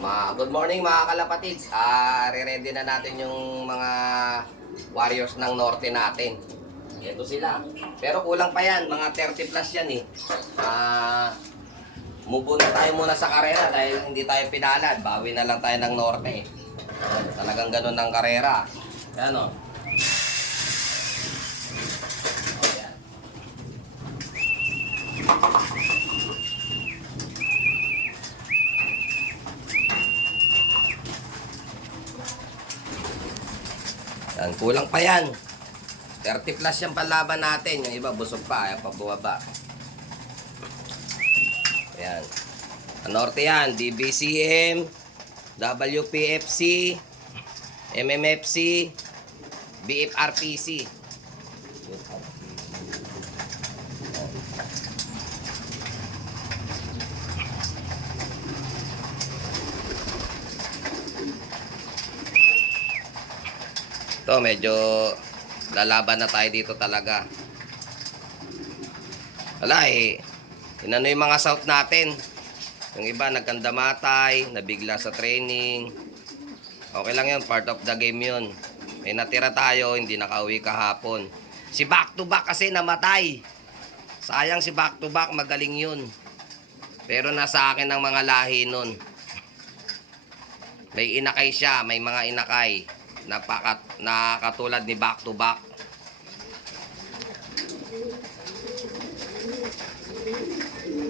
Good morning mga kalapatids. Re-ready na natin yung mga warriors ng norte natin. Ito sila. Pero kulang pa yan. Mga 30 plus yan eh. Move na tayo muna sa karera dahil hindi tayo pinalad. Bawi na lang tayo ng norte. Talagang ganun ng karera. Yan o. Yan, kulang pa yan. 30 plus yung panlaban natin. Yung iba busog pa, ayaw pa bumaba. Yan. Norte yan, DBCM, WPFC, MMFC, BFRPC. Ito, medyo lalaban na tayo dito talaga. Wala eh. Inano yung mga south natin. Yung iba nagkandamatay, nabigla sa training. Okay lang yun, part of the game yun. May natira tayo, hindi nakauwi kahapon. Si back to back kasi namatay. Sayang si back to back, magaling yun. Pero nasa akin ang mga lahi nun. May inakay siya, may mga inakay. Na katulad ni back to back.